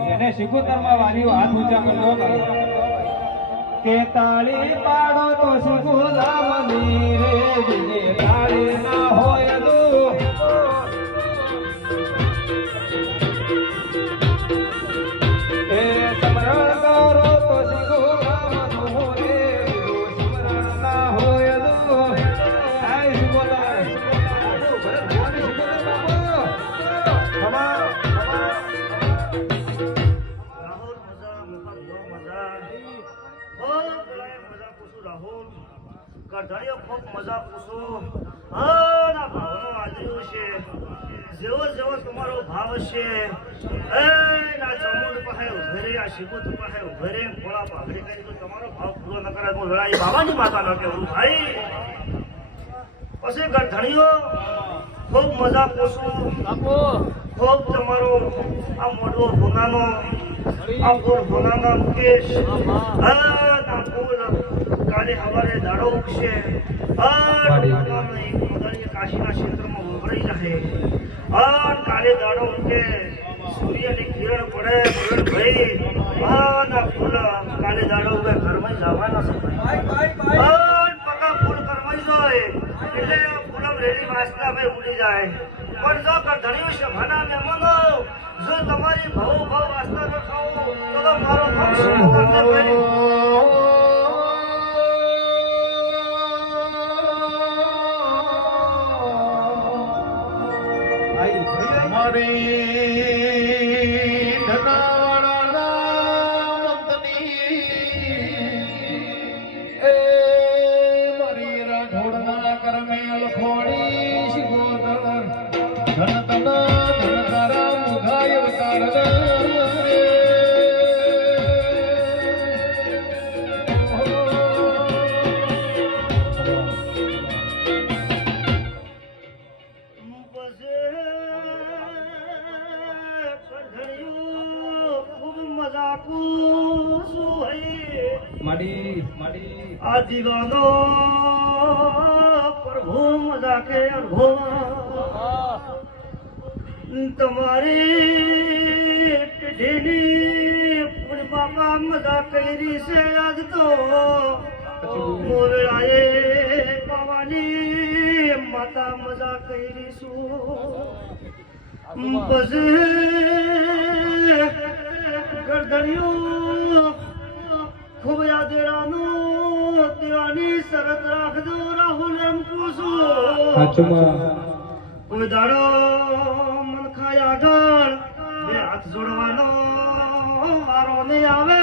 જેને સિકોતરમાં વાર્યું હાથ ઊંચા કરજો કે તાળી પાડો તો સુગુલામની રે બીજે તાળી ના હોય કરધણીઓ ખૂબ મજા પૂછું ના ભાવનો આદર્યો છે જેવો જેવો તમારો ભાવ છે એ ના ચામુંડ પાસે ઉભે રે આ શિબુત પાસે ઉભે રે ખોળા પાઘડી કરી તો તમારો ભાવ પૂરો ન કરે હું લડાઈ બાબાની માતા ન કહેવું ભાઈ પછી ગરધણીઓ ખૂબ મજા પૂછું ખૂબ તમારો આ મોટો ભૂનાનો આ ફૂલ ભૂનાનો મુકેશ હા ના ફૂલ કાલે સવારે દાડો ઉગશે મોદરીય કાશીના ક્ષેત્રમાં ઉભરાઈ રહે અન કાલે દાડો ઉગે સૂર્યની કિરણ પડે ભાઈ હા ફૂલ કાલે ઘરમાં જવાના છે હા ફૂલ કરવાઈ જાય એટલે આ રેલી વાસના ભાઈ ઉડી જાય પણ જો ધણીઓ સભાના મહેમાનો જો તમારી ભવો ભવ વાસના ન તો મારો ભવ શું મારી દીવાનો પ્રભુ મજાકે અરભો તમારી પીઢીની પણ બાપા મજા કરી છે આજ તો. મોરળાએ પાવાની માતા મજા કરી છું. બસ ગરદનિયું ખૂબ યાદેરાનું દેવાની શરત રાખજો રાહુલ એમ પૂછું. હાચુમાં કોઈ દાડો મન ખાય આગળ. બે હાથ જોડવાનો મારો નહીં આવે.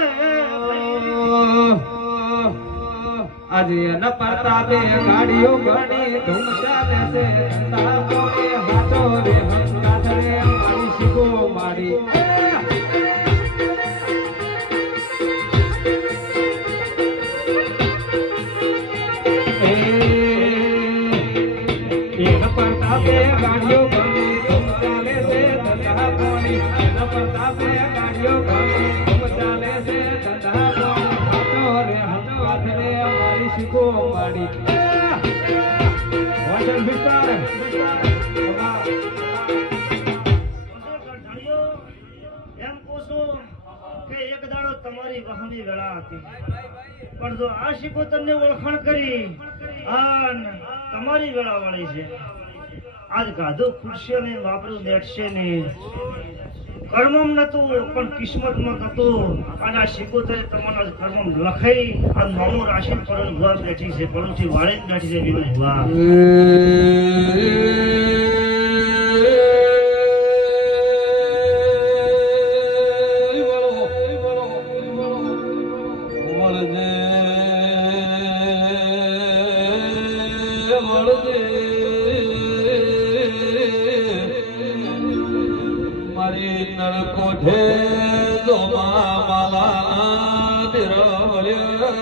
આજે ન પ્રતાપે ગાડીઓ ઘણી ધૂમ ચાલે છે. ધંધા કોણે હાથો રે હંકાથ રે મારી શીખો મારી. તમારી વહામી વેળા હતી. પણ જો આ શિકોતરને ઓળખાણ કરી આન તમારી વેળા વાળી છે. આજ ગાધો ખૂટશે ને વાપરું બેઠશે ને. કર્મમ નતું, પણ કિસ્મતમાં નતું અને આ શિકોતરે તમારા કર્મમ લખાઈ આ નામો રાશિ પર ભુવા બેઠી છે પડોશી વાળે જ બેઠી છે વિમલ ભુવા મારી નળકોઠે જોમા માલા ઓણિયો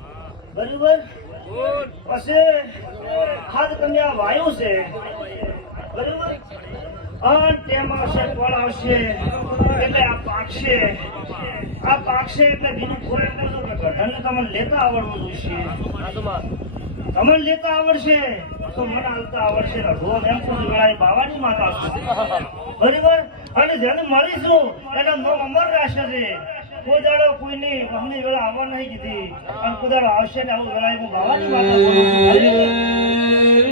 બરોબર? પછી ખાદ કન્યા વાયુ છે. બરોબર? અને તેમાં આવશે ફળ આવશે એટલે આ પાકશે આ પાકશે એટલે બીજું કોઈ એમ કે ગઢાને તમને લેતા આવડવું જોઈશે તમને લેતા આવડશે? તો મને હાલતા આવડશે. ને એમ બાવાની માતા છું. બરાબર? અને જેને મળીશું એટલે નામ અમર રહેશે દાડો કોઈની મમ્મી વેળા આવવા નહીં કીધી અને કોદાળો આવશે ને આવું વેળા હું બાવાની માતા બોલું છું. બરાબર?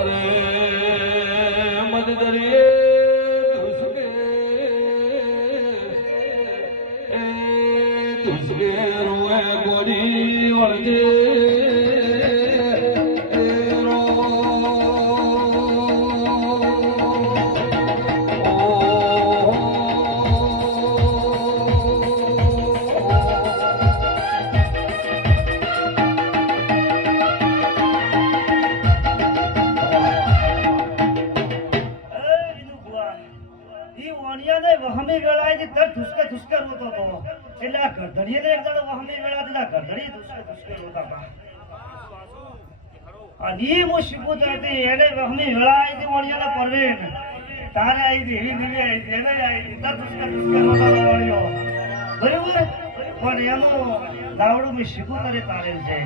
અરે મદદરીએ તુસકે એ તુસકે રોએ ગોરી વળજે. ધુસકે તો બહુ એટલે આ ગરધણીએ એક દાડો વહમી મેળા દીધા. ધુસકે ધુસકે રોતા હતા. તારે તર? પણ એનો દાવડો મેં શીખું તારે તારેલ છે.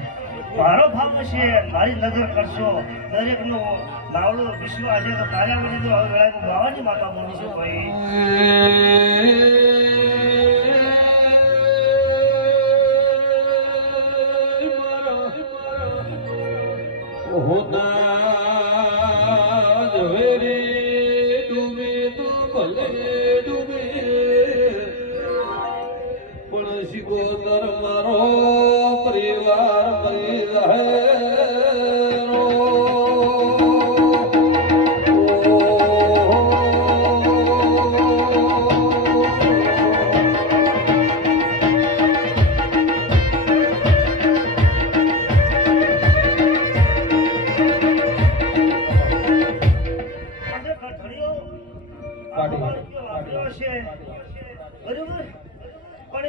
મારો ભાવ છે મારી નજર કરશો. દરેકનો દાવડો વિશ્વ આજે તો તારે બની તો હવે વેળાએ હું બાવાની માતા બોલું છું ભાઈ. મારો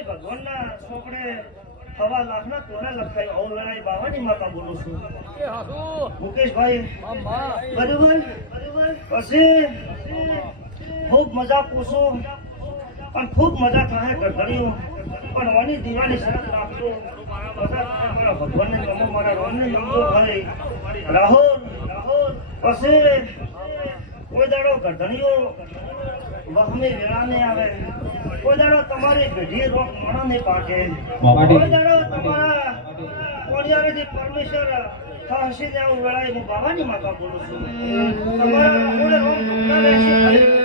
ભગવાનના ચોપડે સવા લાખના કોને લખાય? હું લડાઈ બાવાની માતા બોલું છું. મુકેશભાઈ બરોબર? પછી ખૂબ મજા પૂછું પણ ખૂબ મજા થાય ગઢડીઓ પણ વાની દિવાળી શરત રાખજો. મારા ભગવાનને નમો મારા રોનને નમો ભાઈ. રાહુલ પછી કોઈ દાડો ગઢડીઓ વહમી વેળા આવે. કોઈ દાડો તમારી ગઢી રોગ મોણા પાકે કોઈ દાડો તમારા કોડિયારેથી પરમેશ્વર હસી ને આવું વેળાએ હું બાવાની માતા બોલું છું. તમારા રહેશે.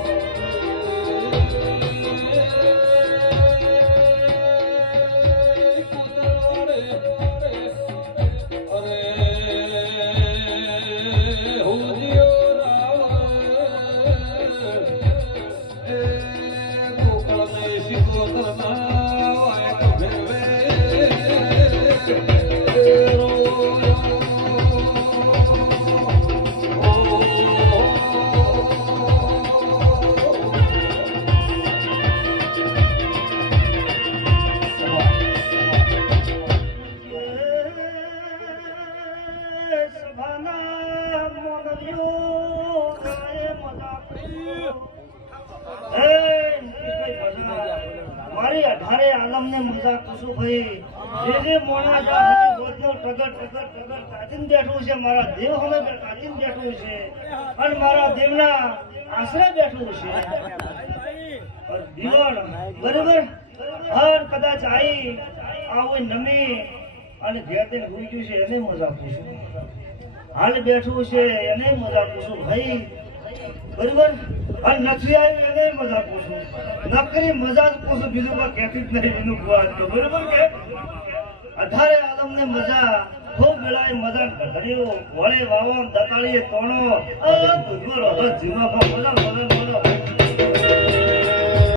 જે જે મોણા ટગર ટગર ટગર તાજીને બેઠું છે. મારા દેવ હવે તાજીને બેઠું છે. અને મારા દેવના આશરે બેઠું છે. દીવાણ બરાબર? હર કદાચ આઈ આવું નમી અને ઘેર થઈને હોઈ ગયું છે એને મજા પૂછું હાલ બેઠું છે એને મજા પૂછું ભાઈ બરાબર? અને નથી આવી એને મજા પૂછું નકરી મજા જ પૂછું બીજું કોઈ કહેતી જ નહીં એનું વાત તો. બરોબર કે? અઢારે આલમને મજા, ખૂબ વેળાએ મજા ઘડીઓ વળે વાવો દતાળીએ તોણો. જીવા મજા.